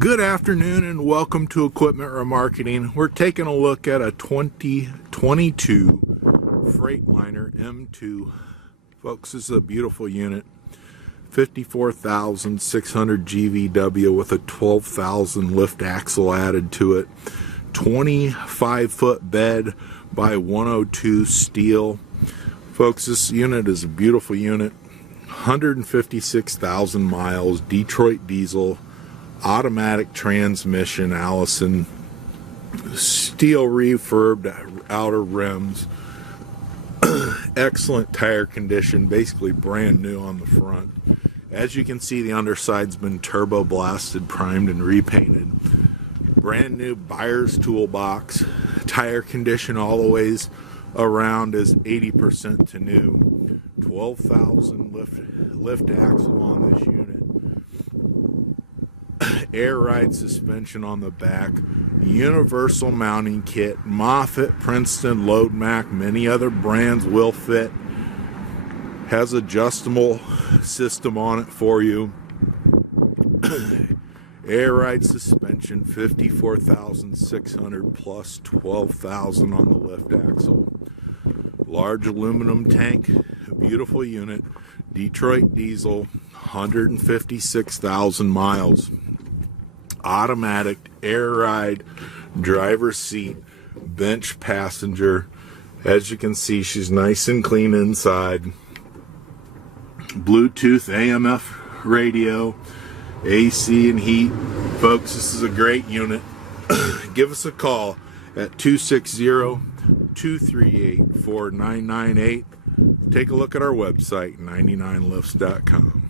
Good afternoon and welcome to Equipment Remarketing. We're taking a look at a 2022 Freightliner M2. Folks, this is a beautiful unit. 54,600 GVW with a 12,000 lift axle added to it. 25-foot bed by 102 steel. Folks, this unit is a beautiful unit. 156,000 miles, Detroit diesel. Automatic transmission, Allison, steel refurbed outer rims, excellent tire condition, basically brand new on the front. As you can see, the underside's been turbo blasted, primed, and repainted. Brand new buyer's toolbox. Tire condition all the ways around is 80% to new. 12,000 lift axle on this unit. Air ride suspension on the back, universal mounting kit, Moffett, Princeton, Load Mac, many other brands will fit. Has adjustable system on it for you. Air ride suspension, 54,600 plus 12,000 on the lift axle. Large aluminum tank, beautiful unit, Detroit diesel, 156,000 miles. Automatic, air ride, driver's seat, bench passenger. As you can see, she's nice and clean inside. Bluetooth, AMF radio, AC and heat. Folks, this is a great unit. Give us a call at 260-238-4998. Take a look at our website, 99lifts.com.